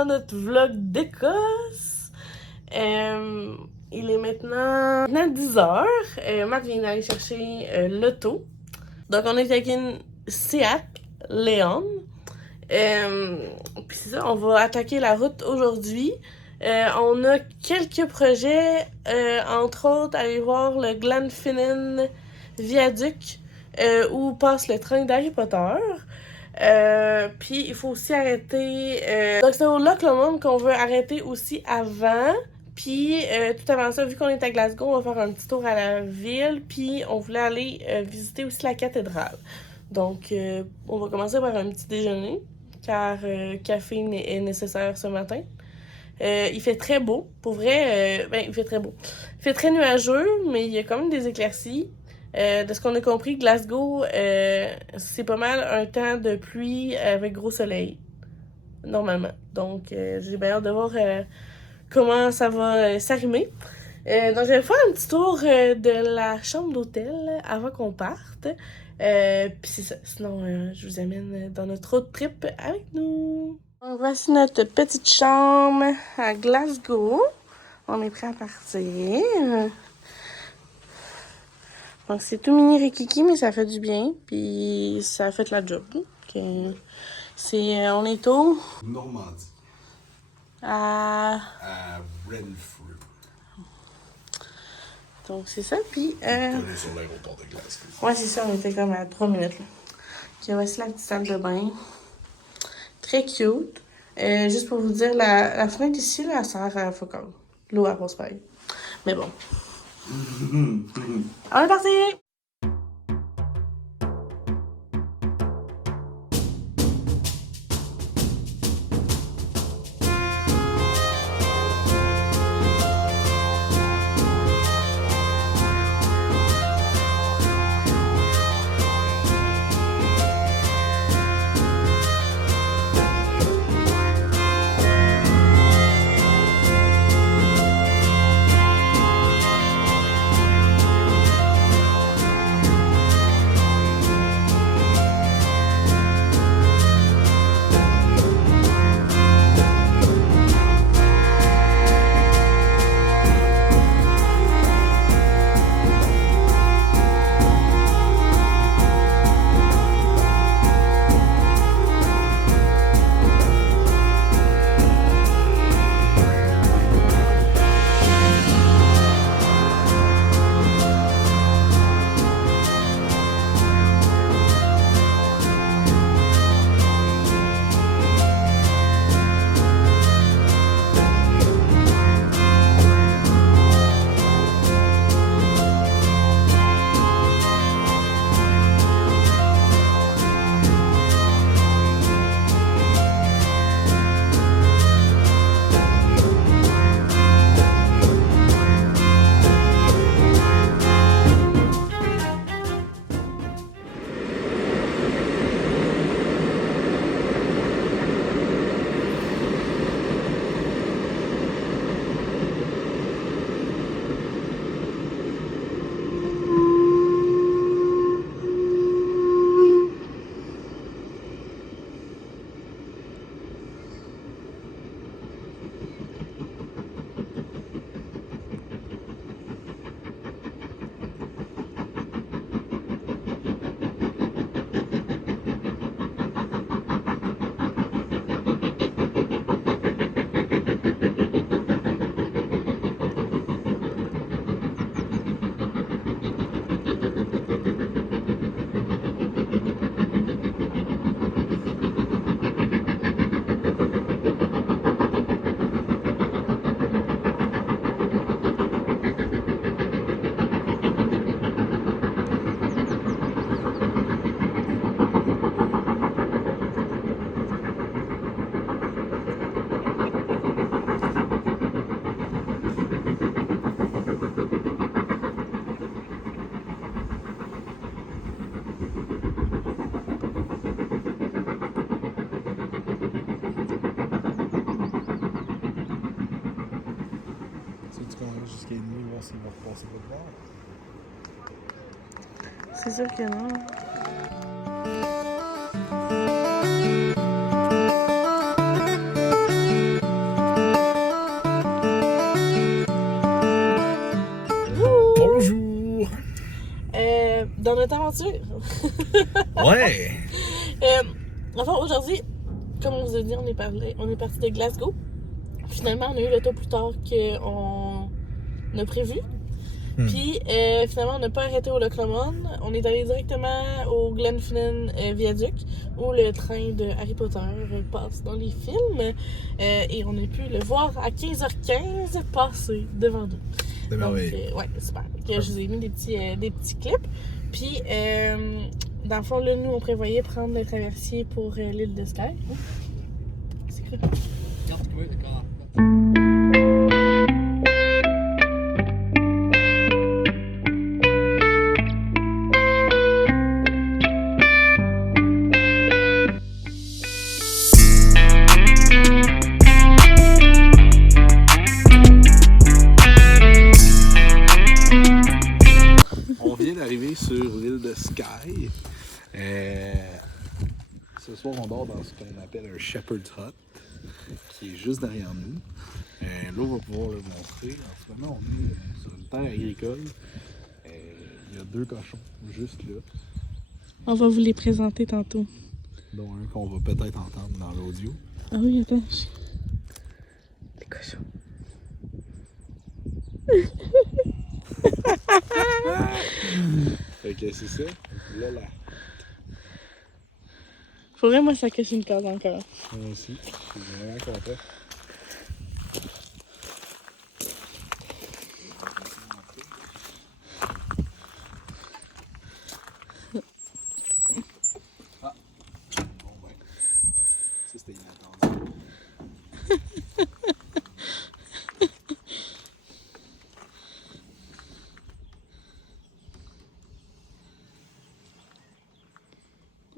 dans notre vlog d'Écosse. Il est maintenant 10h. Matt vient d'aller chercher l'auto. Donc, on est avec une Seat Leon. Puis c'est ça, on va attaquer la route aujourd'hui. On a quelques projets, entre autres, aller voir le Glenfinnan Viaduc, où passe le train d'Harry Potter. Puis il faut aussi arrêter... Donc c'est au Loch Lomond qu'on veut arrêter aussi avant. Puis tout avant ça, vu qu'on est à Glasgow, on va faire un petit tour à la ville. Puis on voulait aller visiter aussi la cathédrale. Donc on va commencer par un petit déjeuner, car café est nécessaire ce matin. Il fait très beau, pour vrai, il fait très beau. Il fait très nuageux, mais il y a quand même des éclaircies. De ce qu'on a compris, Glasgow, c'est pas mal un temps de pluie avec gros soleil, normalement. Donc, j'ai bien hâte de voir comment ça va s'arrimer. Donc, je vais faire un petit tour de la chambre d'hôtel avant qu'on parte. Puis c'est ça, sinon, je vous amène dans notre road trip avec nous. Donc, voici notre petite chambre à Glasgow. On est prêt à partir. Donc, c'est tout mini rikiki, mais ça fait du bien. Puis, ça a fait la job. Donc, on est au... Normandie. À Renfrew. Donc, c'est ça. Puis... Collé sur l'aéroport de Glasgow. Ouais, c'est ça. On était comme à 3 minutes. Là. Ok, voici la petite salle de bain. Très cute. Juste pour vous dire, la fenêtre ici, là, elle sert à focal. L'eau, elle passe pareil. Mais bon. On est parti! Jusqu'à ennemi, voir s'il va repasser votre bord. C'est sûr que non. aventures. Ouais! Enfin, aujourd'hui, comme on vous a dit, on est parti de Glasgow. Finalement, on a eu le tour plus tard qu'on a prévu. Puis, finalement, on n'a pas arrêté au Loch Lomond. On est allé directement au Glenfinnan Viaduc, où le train de Harry Potter passe dans les films. Et on a pu le voir à 15h15 passer devant nous. C'est merveilleux. Ouais, super. Je vous ai mis des petits clips. Puis, dans le fond, là, nous, on prévoyait prendre le traversier pour l'île de Skye. C'est quoi? On vient d'arriver sur l'île de Skye. Ce soir, on dort dans ce qu'on appelle un shepherd's hut, qui est juste derrière nous. Là, on va pouvoir le montrer. En ce moment, on est sur une terre agricole. Il y a 2 cochons, juste là. On va vous les présenter tantôt. Dont un qu'on va peut-être entendre dans l'audio. Ah oui, attends. Des cochons. Fait que c'est ça. Là. Faudrait, moi, ça cache une case encore. Moi aussi. Je suis vraiment content. Ah. Bon ben. Ça, c'était inattendu.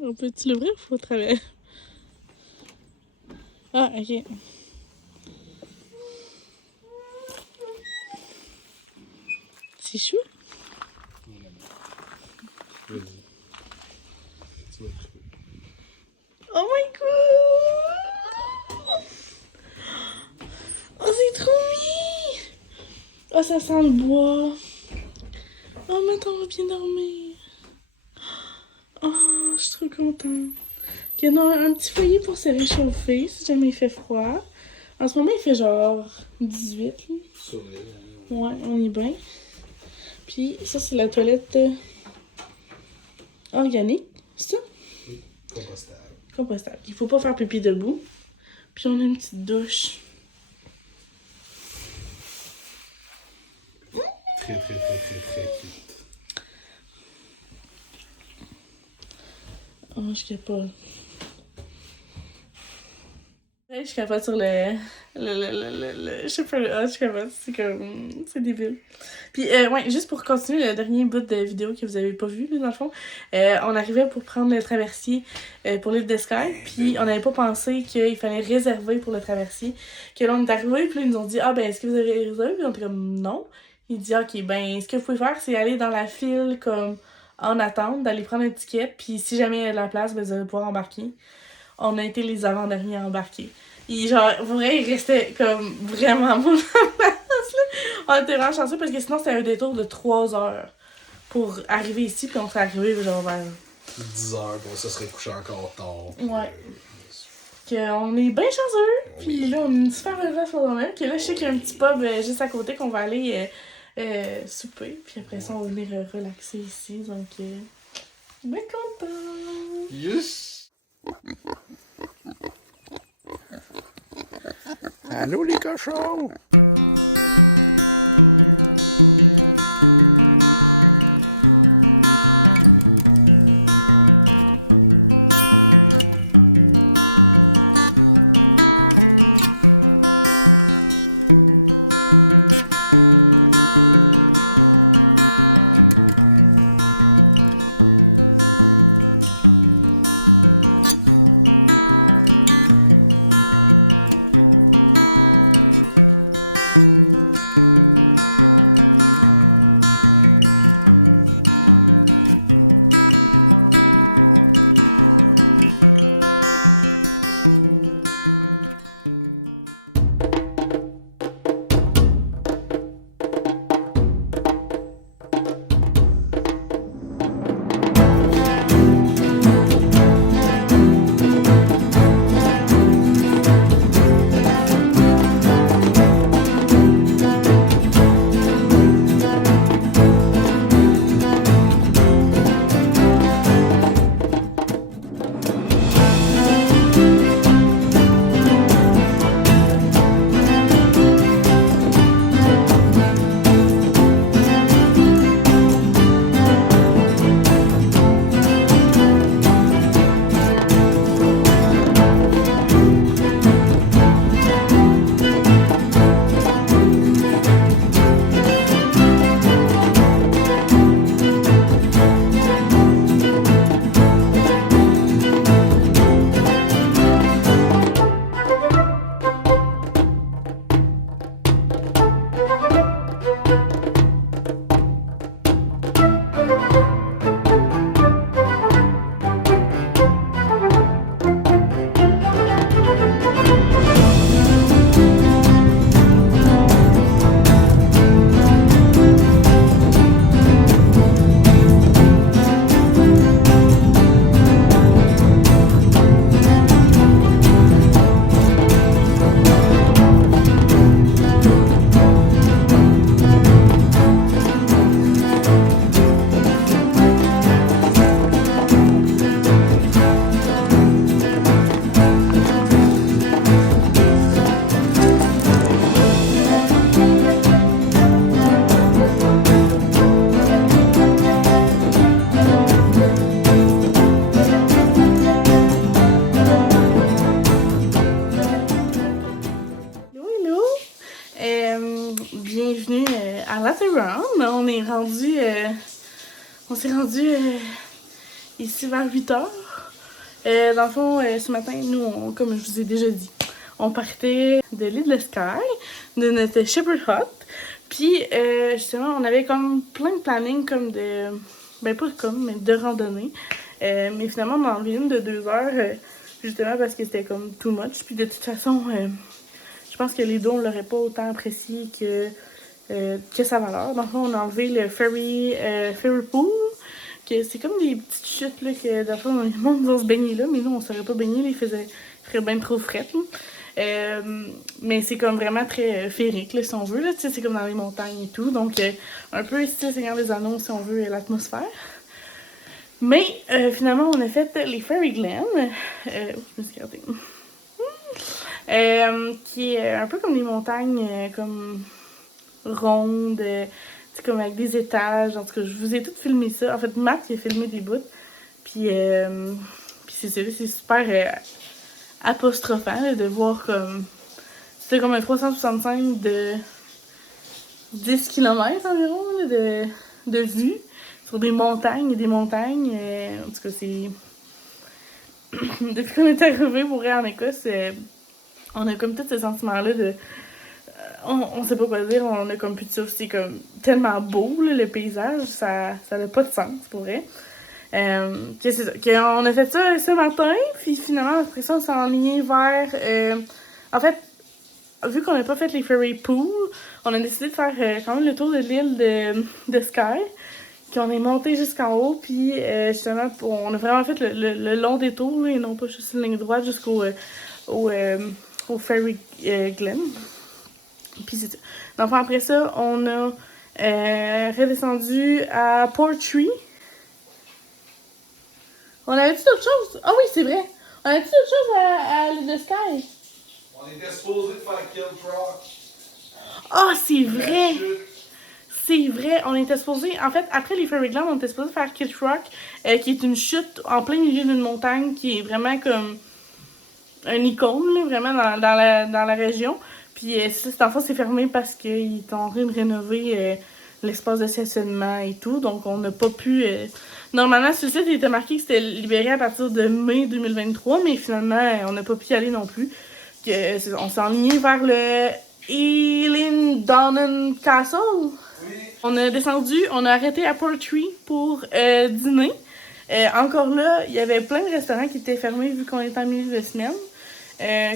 On peut-tu l'ouvrir ou faut travers? Ah, ok. C'est chou? Vas-y. Tu vas être trouvé. Oh my god! Oh, c'est trop mignon! Oh, ça sent le bois. Oh, maintenant, on va bien dormir. Oh, je suis trop contente. Il y en a un petit foyer pour se réchauffer si jamais il fait froid. En ce moment, il fait genre 18. Là. Sur l'île, Ouais, on est bien. Puis ça, c'est la toilette organique. C'est ça? compostable. Compostable. Il faut pas faire pipi debout. Puis on a une petite douche. Très cute. Oh, je capote. Ouais, je capote sur le je sais pas, je capote, c'est comme, c'est débile. Puis, ouais, juste pour continuer le dernier bout de vidéo que vous avez pas vu, là, dans le fond, on arrivait pour prendre le traversier pour l'île de Skye, puis on n'avait pas pensé qu'il fallait réserver pour le traversier. Que là, on est arrivé, puis là, ils nous ont dit, ah ben, est-ce que vous avez réservé? Puis on était comme, non. Il dit, ok, ben, ce que vous pouvez faire, c'est aller dans la file, comme, en attente, d'aller prendre une ticket, puis si jamais il y a de la place, ben, vous allez pouvoir embarquer. On a été les avant-derniers à embarquer. Et genre, pour vrai, il restait comme vraiment bon en place, là. On était vraiment chanceux parce que sinon, c'était un détour de 3 heures pour arriver ici, puis on serait arrivé genre vers... 10 heures, bon, ça serait couché encore tard. Ouais. On est bien chanceux. Puis là, on a une super belle place pour dormir. Puis là, je sais qu'il y a un petit pub juste à côté qu'on va aller souper. Puis après ça, on va venir relaxer ici. Donc, bien content. Yes! Allô les cochons! Lateran. On est rendu... on s'est rendu ici vers 8h. Dans le fond, ce matin, nous, comme je vous ai déjà dit, on partait de Little Sky, de notre Shepherd Hut. Puis, justement, on avait comme plein de planning comme de... Ben, pas comme, mais de randonnée. Mais finalement, on a enlevé une de 2 heures, justement parce que c'était comme too much. Puis de toute façon, je pense que les deux, on l'aurait pas autant apprécié que sa valeur. Donc, on a enlevé le ferry pool. C'est comme des petites chutes là, que d'après le monde va se baigner là, mais nous on ne saurait pas baigner, là, il ferait bien trop fret. Mais c'est comme vraiment très féerique là, si on veut, là, c'est comme dans les montagnes et tout, donc un peu style Seigneur des Anneaux si on veut l'atmosphère. Mais finalement on a fait les Fairy Glen, je me suis gardée. Qui est un peu comme les montagnes comme rondes. C'est comme avec des étages, en tout cas, je vous ai tout filmé ça. En fait, Matt, il a filmé des bouts. Puis c'est ça, c'est super apostrophant là, de voir comme... C'était comme un 365 de 10 km environ là, de vue sur des montagnes et des montagnes. En tout cas, c'est... Depuis qu'on est arrivé pour aller en Écosse, on a comme tous ces sentiments-là de... On sait pas quoi dire, on a comme plus de souffle, c'est comme tellement beau là, le paysage, ça n'a pas de sens pour vrai. C'est ça, qu'on a fait ça ce matin, puis finalement après ça on s'est enligné vers... en fait, vu qu'on n'a pas fait les ferry pools, on a décidé de faire quand même le tour de l'île de Skye, qu'on est monté jusqu'en haut, puis justement on a vraiment fait le long détour, là, et non pas juste une ligne droite jusqu'au Fairy Glen. Puis c'est tout. Donc après ça, on a redescendu à Portree. On avait dit d'autres choses? Ah oui, c'est vrai. On avait dit d'autres choses à l'île de Skye. On était supposé de faire Kiltrock. Ah, c'est vrai! C'est vrai, on était supposé... En fait, après les Fairy Glen, on était supposé faire Kiltrock, qui est une chute en plein milieu d'une montagne, qui est vraiment comme un icône, là, vraiment dans la région. Puis cet enfant c'est fermé parce qu'il est en train de rénover l'espace de stationnement et tout. Donc on n'a pas pu... Normalement, sur le site, il était marqué que c'était libéré à partir de mai 2023, mais finalement, on n'a pas pu y aller non plus. On s'est enligné vers le Eilean Castle. Oui. On a descendu, on a arrêté à Portree pour dîner. Encore là, il y avait plein de restaurants qui étaient fermés vu qu'on était en milieu de semaine.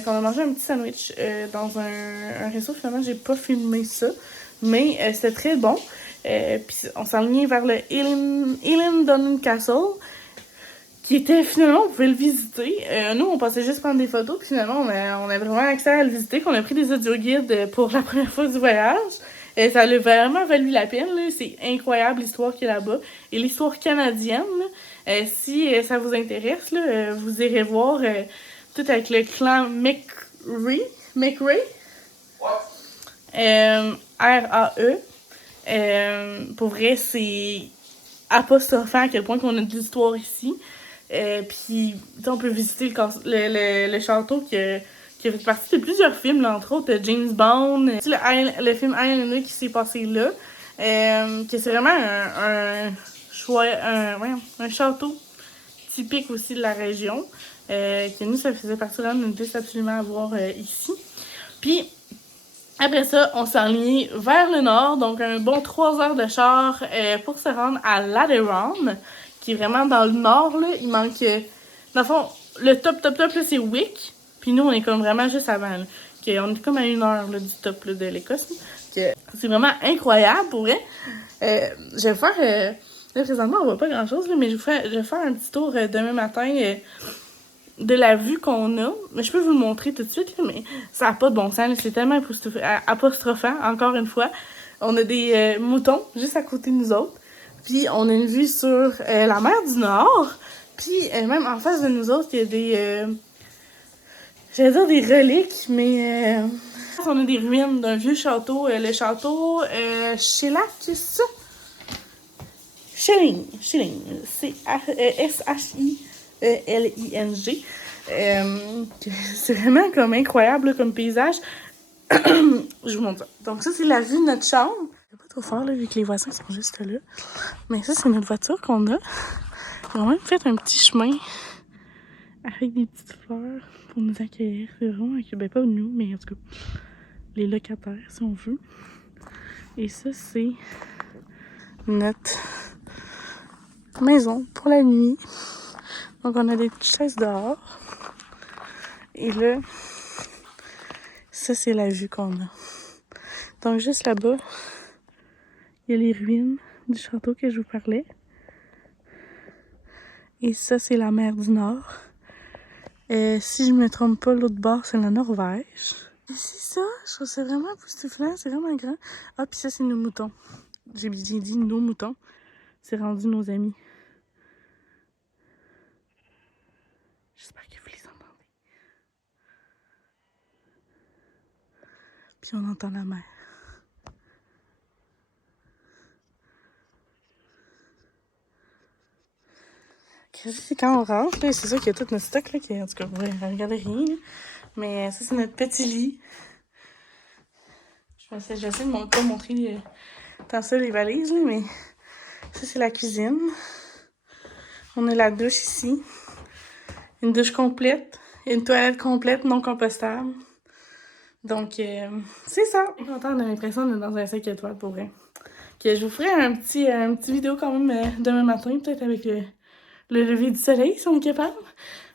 Qu'on a mangé un petit sandwich dans un resto. Finalement, j'ai pas filmé ça, mais c'était très bon. Puis on s'est enligné vers le Eilean Castle, qui était finalement, on pouvait le visiter. Nous, on pensait juste prendre des photos, puis finalement, on a vraiment accès à le visiter. Qu'on a pris des audioguides pour la première fois du voyage. Ça a vraiment valu la peine. Là. C'est incroyable l'histoire qu'il y a là-bas. Et l'histoire canadienne, là, si ça vous intéresse, là, vous irez voir... tout avec le clan McRae. Ouais. R-A-E. Pour vrai, c'est apostrophant à quel point qu'on a de l'histoire ici. Puis, on peut visiter le château qui a fait partie de plusieurs films, là, entre autres James Bond. Le film Highlander qui s'est passé là. Que c'est vraiment un château typique aussi de la région. Que nous, ça faisait partie vraiment d'une piste absolument à voir ici. Puis, après ça, on s'est enligné vers le nord, donc un bon 3 heures de char pour se rendre à Lateran, qui est vraiment dans le nord, là. Il manque... dans le fond, le top, là, c'est Wick, puis nous, on est comme vraiment juste avant, là. On est comme à 1 heure là, du top là, de l'Écosse, que c'est vraiment incroyable, pour vrai. Je vais faire... là, présentement, on voit pas grand-chose, là, mais je vais faire un petit tour demain matin... de la vue qu'on a, mais je peux vous le montrer tout de suite, là, mais ça n'a pas de bon sens, là, c'est tellement apostrophant, encore une fois. On a des moutons juste à côté de nous autres, puis on a une vue sur la mer du Nord, puis même en face de nous autres, il y a des... j'allais dire des reliques, mais... on a des ruines d'un vieux château, le château Shellac, c'est ça? Shilling, c'est S-H-I L-I-N-G. C'est vraiment comme incroyable là, comme paysage. Je vous montre ça. Donc ça, c'est la vue de notre chambre. C'est pas trop fort là, vu que les voisins sont juste là. Mais ça, c'est notre voiture qu'on a. On a même fait un petit chemin avec des petites fleurs pour nous accueillir. C'est vraiment accueillir. Ben, pas nous, mais en tout cas, les locataires, si on veut. Et ça, c'est notre maison pour la nuit. Donc, on a des petites chaises dehors. Et là, ça, c'est la vue qu'on a. Donc, juste là-bas, il y a les ruines du château que je vous parlais. Et ça, c'est la mer du Nord. Si je me trompe pas, l'autre bord, c'est la Norvège. Ici, ça, je trouve que c'est vraiment époustouflant, c'est vraiment grand. Ah, puis ça, c'est nos moutons. J'ai bien dit nos moutons. C'est rendu nos amis. J'espère que vous les entendez. Puis on entend la mer. C'est quand on rentre, là, c'est sûr qu'il y a tout notre stock, là, qui, en tout cas, vous regardez rien, là. Mais ça, c'est notre petit lit. Je vais essayer de pas montrer tant ça les valises, là, mais ça, c'est la cuisine. On a la douche ici. Une douche complète. Une toilette complète, non compostable. Donc, c'est ça. On a l'impression d'être dans un 5 étoiles, pour vrai. Que je vous ferai un petit vidéo quand même demain matin, peut-être avec le lever du soleil, si on est capable.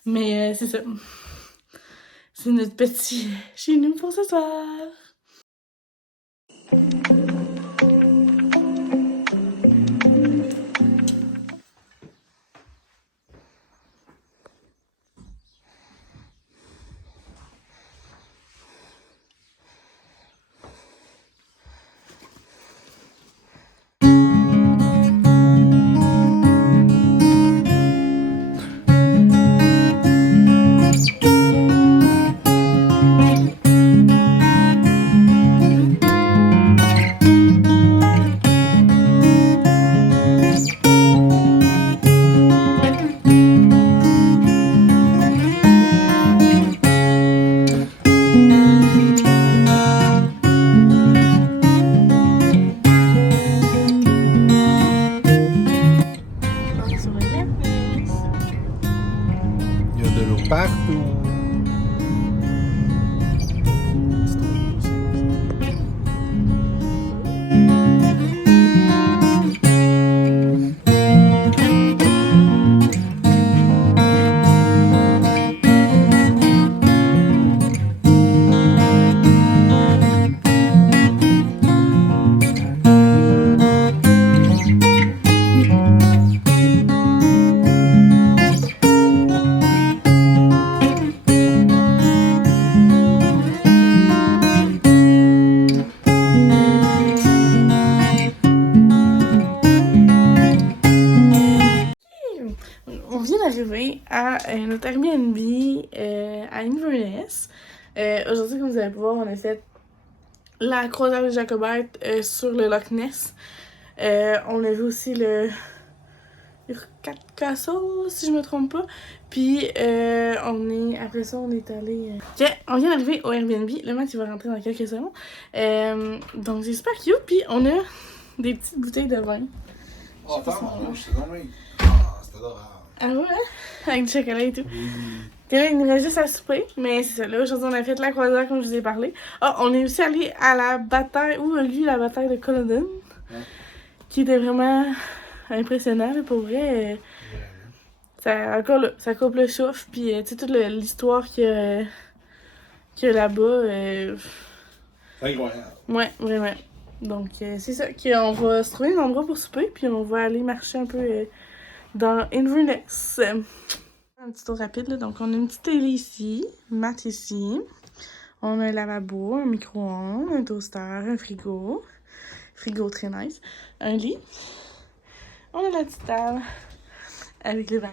Mais c'est ça. C'est notre petit chez nous pour ce soir. Partout. On vient d'arriver à notre Airbnb à Inverness. Aujourd'hui, comme vous allez pouvoir, on a fait la croisière de Jacobite sur le Loch Ness. On a vu aussi le Urquhart Castle, si je me trompe pas. Puis après ça, on est allé... on vient d'arriver au Airbnb. Le mec, il va rentrer dans quelques secondes. Donc, c'est super cute. Puis on a des petites bouteilles de vin. Oh, attends, mon rouge, c'est dommage. Ah, c'est adorable. Ah ouais? Avec du chocolat et tout. Que là, il nous reste juste à souper. Mais c'est ça, là, aujourd'hui, on a fait la croisière, comme je vous ai parlé. Ah, on est aussi allé à la bataille, où a lieu la bataille de Culloden. Ouais. Qui était vraiment impressionnant, pour vrai. Ça, encore là, ça coupe le souffle, puis tu sais, toute l'histoire qu'il y a là-bas. C'est incroyable. Ouais, vraiment. Donc, c'est ça, qu'on va se trouver un endroit pour souper, puis on va aller marcher un peu dans Inverness. Un petit tour rapide, là. Donc, on a une petite télé ici, une mat ici. On a un lavabo, un micro-ondes, un toaster, un frigo. Frigo très nice. Un lit. On a la petite table avec le vin.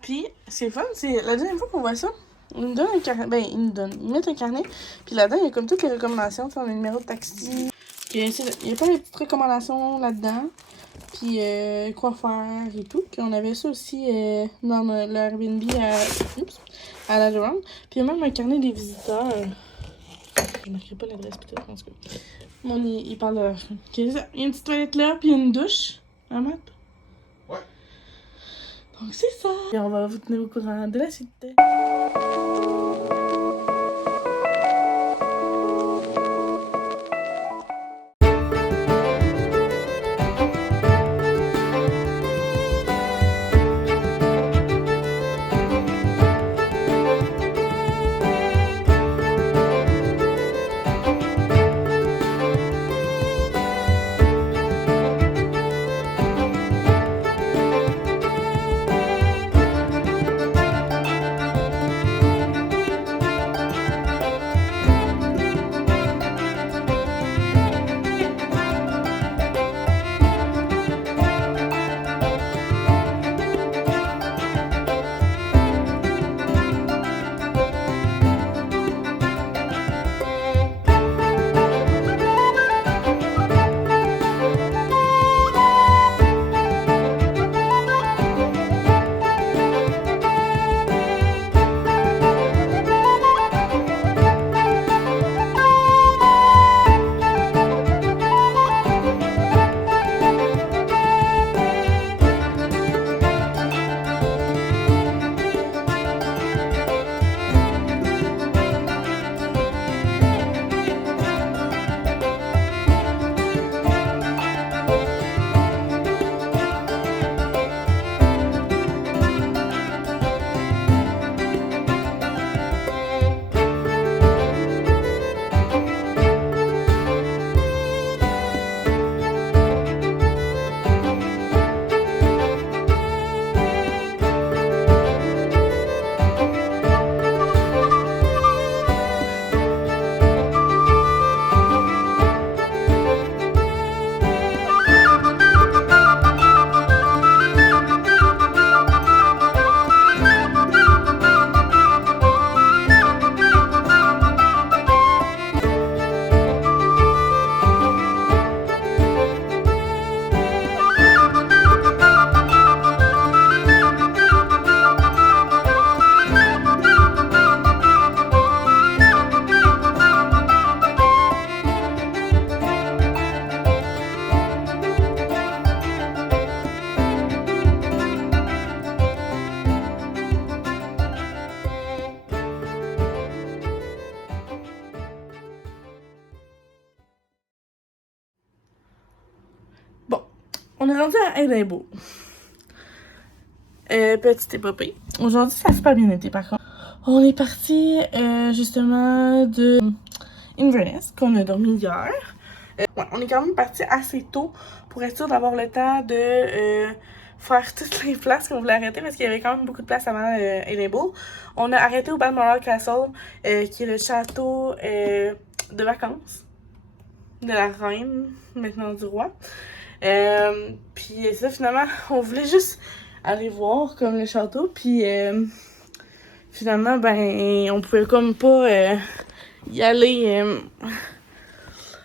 Puis, c'est fun, c'est la deuxième fois qu'on voit ça. Ils nous donnent un carnet. Ben, ils mettent un carnet. Puis là-dedans, il y a comme toutes les recommandations. On a le numéro de taxi. Puis, il y a plein de petites recommandations là-dedans. Puis, quoi faire et tout. Puis, on avait ça aussi dans l'Airbnb à la demande. Puis, même un carnet des visiteurs. Je n'écris pas l'adresse pis tout, en tout cas. Mon, il parle de la chemin. Ok, c'est ça. Il y a une petite toilette là, puis une douche en map. Ouais. Donc c'est ça. Et on va vous tenir au courant de la suite. On est rendu à Edinburgh. Petite épopée. Aujourd'hui, ça a super bien été par contre. On est parti justement de Inverness, qu'on a dormi hier. Ouais, on est quand même parti assez tôt pour être sûr d'avoir le temps de faire toutes les places qu'on voulait arrêter parce qu'il y avait quand même beaucoup de places avant Edinburgh. On a arrêté au Balmoral Castle, qui est le château de vacances de la reine, maintenant du roi. Puis ça, finalement, on voulait juste aller voir comme le château, puis finalement, ben, on pouvait comme pas y aller...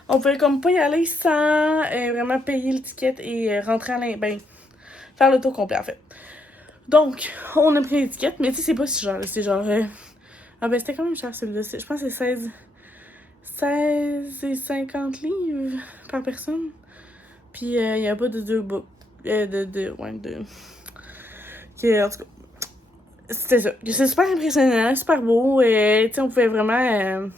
on pouvait comme pas y aller sans vraiment payer le ticket et rentrer à faire le tour complet, en fait. Donc, on a pris l'étiquette, mais tu sais, c'est pas si cher, c'est genre... Ah ben, c'était quand même cher, celui-là. Je pense que c'est 16,50 livres par personne. Puis, il y a pas de deux books. En tout cas, c'était ça. C'est super impressionnant, super beau. Tu sais, on pouvait vraiment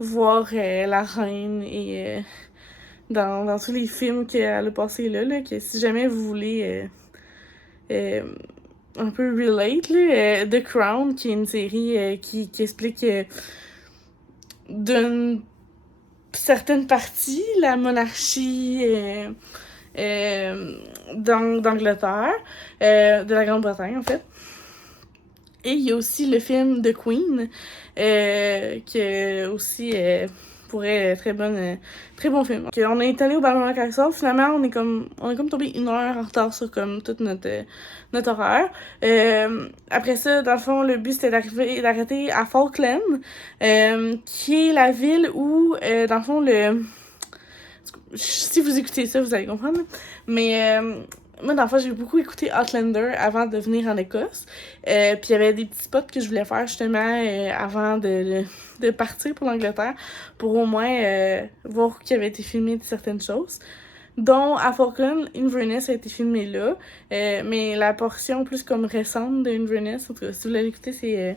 voir la reine et dans tous les films qu'elle a passé là, que si jamais vous voulez un peu relate, là, The Crown, qui est une série qui explique d'une certaine partie la monarchie d'Angleterre, de la Grande-Bretagne en fait. Et il y a aussi le film The Queen, qui est aussi pourrait très bon film. Donc, on est allé au Balmoral Castle, finalement on est comme tombé 1 heure en retard sur comme toute notre horaire. Après ça, dans le fond, le but c'était d'arrêter à Falkland, qui est la ville où dans le fond si vous écoutez ça, vous allez comprendre. Mais moi, dans le fond, j'ai beaucoup écouté Outlander avant de venir en Écosse. Puis il y avait des petits spots que je voulais faire justement avant de partir pour l'Angleterre pour au moins voir qu'il avait été filmé de certaines choses. Dont à Falkland, Inverness a été filmé là. Mais la portion plus comme récente de Inverness, en tout cas, si vous l'avez écouté, c'est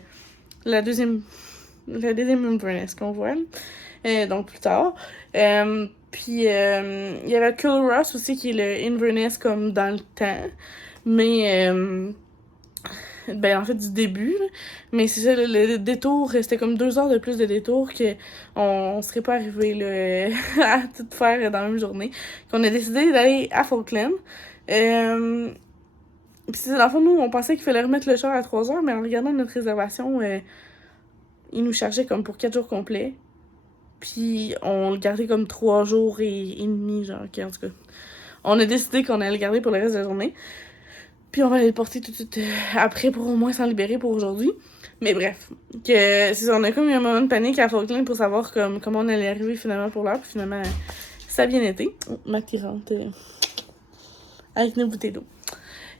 la deuxième Inverness qu'on voit. Donc plus tard. Puis, il y avait Kilross aussi, qui est le Inverness comme dans le temps. Mais, ben, en fait, du début. Là. Mais c'est ça, le détour, c'était comme 2 heures de plus de détour qu'on serait pas arrivé là, à tout faire dans la même journée. Qu'on a décidé d'aller à Falkland. Puis, dans le fond, nous, on pensait qu'il fallait remettre le char à 3 heures, mais en regardant notre réservation, il nous chargeait comme pour 4 jours complets. Puis on le gardait comme 3 jours et demi, genre, en tout cas. On a décidé qu'on allait le garder pour le reste de la journée. Puis on va aller le porter tout de suite après pour au moins s'en libérer pour aujourd'hui. Mais bref, c'est ça, on a comme eu un moment de panique à Falkland pour savoir comment on allait arriver finalement pour l'heure. Puis finalement, ça a bien été. Oh, ma tirante avec nos bouteilles d'eau.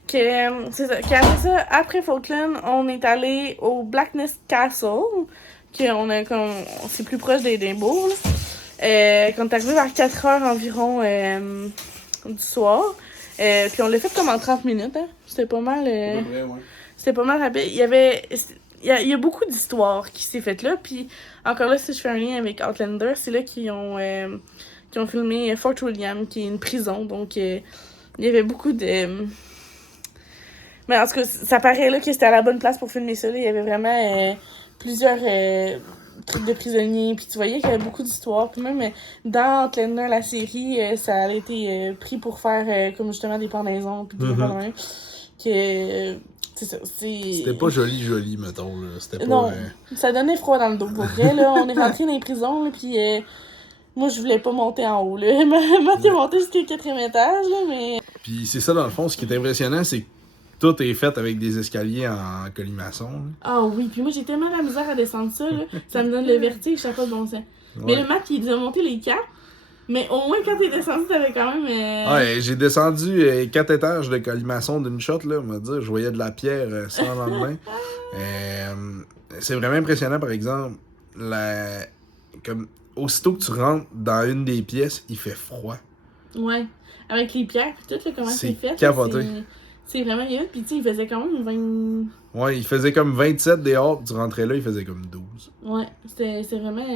C'est ça. Après ça, après Falkland, on est allé au Blackness Castle. Qu'on a comme. C'est plus proche d'Édimbourg. Quand on est arrivé vers 4h environ du soir. Puis on l'a fait comme en 30 minutes. Hein. C'était pas mal. À peu près, ouais. C'était pas mal rapide. Il y a beaucoup d'histoires qui s'est faites là. Puis encore là, si je fais un lien avec Outlander, c'est là qu'ils ont filmé Fort William, qui est une prison. Donc il y avait beaucoup de. Mais en tout cas, ça paraît là que c'était à la bonne place pour filmer ça. Là. Il y avait vraiment. Plusieurs trucs de prisonniers, puis tu voyais qu'il y avait beaucoup d'histoires. Puis même dans Outlander, la série, ça a été pris pour faire comme justement des pendaisons, puis des affaires que c'est ça. C'était pas joli, mettons. Là. C'était pas. Non, ça donnait froid dans le dos. Pour vrai, là, on est rentré dans les prisons, là, puis moi, je voulais pas monter en haut. Là. Mathieu est monté jusqu'au 4e étage, là, mais. Puis c'est ça, dans le fond, ce qui est impressionnant, c'est que tout est fait avec des escaliers en colimaçon. Ah oui, puis moi j'ai tellement de la misère à descendre ça, là. Ça me donne le vertige, ça n'a pas de bon sens. Ouais. Mais le Matt, il a monté les 4, mais au moins quand t'es descendu, t'avais quand même... Ouais, j'ai descendu 4 étages de colimaçon d'une shot, là, on va dire. Je voyais de la pierre sans lendemain. C'est vraiment impressionnant, par exemple, comme aussitôt que tu rentres dans une des pièces, il fait froid. Ouais, avec les pierres pis tout, là, comment c'est fait. Capoté. C'est vraiment hot. Pis tu sais, il faisait quand même 20... Ouais, il faisait comme 27 dehors, pis tu rentrais là, il faisait comme 12. Ouais, c'était vraiment...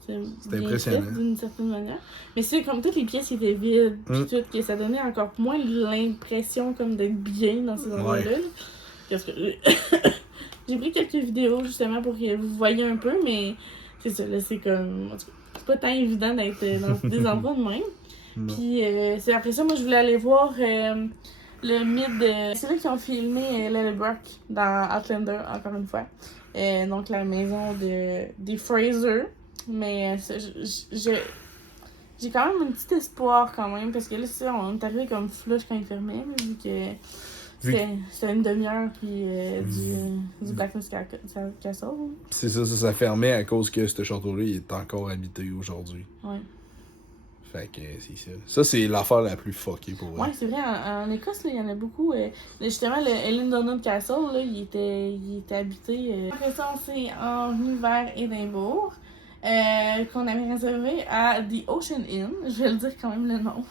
C'était impressionnant. Fait, d'une certaine manière. Mais c'est comme toutes les pièces étaient vides, pis tout, que ça donnait encore moins l'impression comme d'être bien dans ces endroits-là. Ouais. Là. Parce que j'ai pris quelques vidéos justement pour que vous voyiez un peu, mais c'est ça, là, c'est comme... C'est pas tant évident d'être dans des endroits de même. Puis c'est après ça, moi, je voulais aller voir... le mythe c'est là qu'ils ont filmé Lillybrook dans Outlander, encore une fois. Donc la maison des Fraser. Mais j'ai quand même un petit espoir quand même, parce que là, c'est on est arrivé comme flush quand il fermait, vu que c'était une demi-heure puis du Blackness Castle. C'est ça fermait à cause que ce château-là il est encore habité aujourd'hui. Ouais. Fait que c'est ça. Ça, c'est l'affaire la plus fuckée pour moi. Ouais, c'est vrai. En Écosse, il y en a beaucoup. Justement, le Ellen Donald Castle, là, il était habité. Après ça, on s'est envenu vers Édimbourg, qu'on avait réservé à The Ocean Inn. Je vais le dire quand même le nom.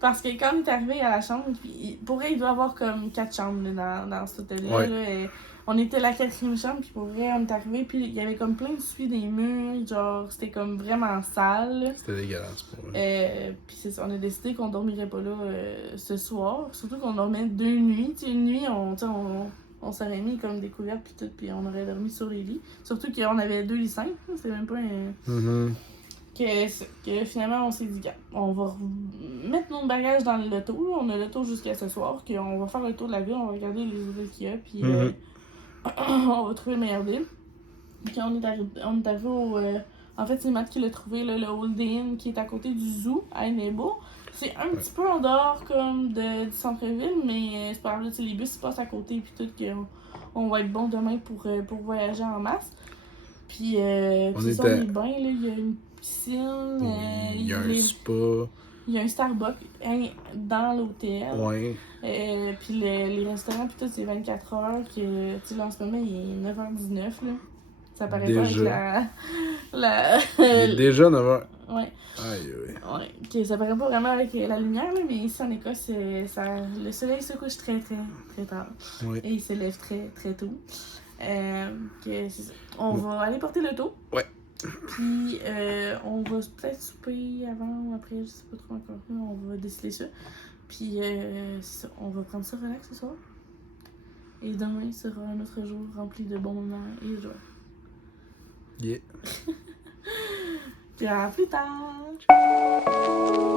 Parce que quand on est arrivé à la chambre, puis pour vrai, il doit y avoir comme 4 chambres là, dans cet hôtel-là. Ouais. Là, on était la 4e chambre, puis pour vrai, on est arrivé, puis il y avait comme plein de suie des murs, genre, c'était comme vraiment sale. C'était dégueulasse pour moi. Puis c'est ça, on a décidé qu'on dormirait pas là ce soir, surtout qu'on dormait 2 nuits. T'sais, une nuit, on s'aurait mis comme des couvertes, puis tout, puis on aurait dormi sur les lits. Surtout qu'on avait 2 lits simples, c'est même pas un... Que finalement, on s'est dit, on va mettre nos bagages dans l'auto, là. On a l'auto jusqu'à ce soir, qu'on va faire le tour de la ville, on va regarder les hôtels qu'il y a, puis... on va trouver le meilleur deal. Puis on est arrivé au... en fait, c'est Matt qui l'a trouvé, là, le Holiday Inn, qui est à côté du zoo, à Édimbourg. C'est un petit peu en dehors comme du centre-ville, mais c'est pas grave, les bus ils passent à côté, puis tout, qu'on va être bon demain pour voyager en masse. Puis, on est bains, là, il y a une piscine. Il y a un spa. Il y a un Starbucks dans l'hôtel. Ouais. Puis les restaurants, puis tout, c'est 24 heures. Que, tu sais, là, en ce moment, il est 9h19. Là. Ça paraît Déjà. pas avec Il est déjà 9h. Ouais. Aïe, aïe. Ouais. Que ça paraît pas vraiment avec la lumière, là, mais ici en Écosse, le soleil se couche très, très, très tard. Oui. Et il se lève très, très tôt. Que c'est ça. On va aller porter le taux. Ouais. Puis, on va peut-être souper avant ou après, je sais pas trop encore. On va décider ça. Puis, c'est ça. On va prendre ça relax ce soir. Et demain sera notre jour rempli de bons moments et de joie. Yeah. Puis à plus tard! Bye.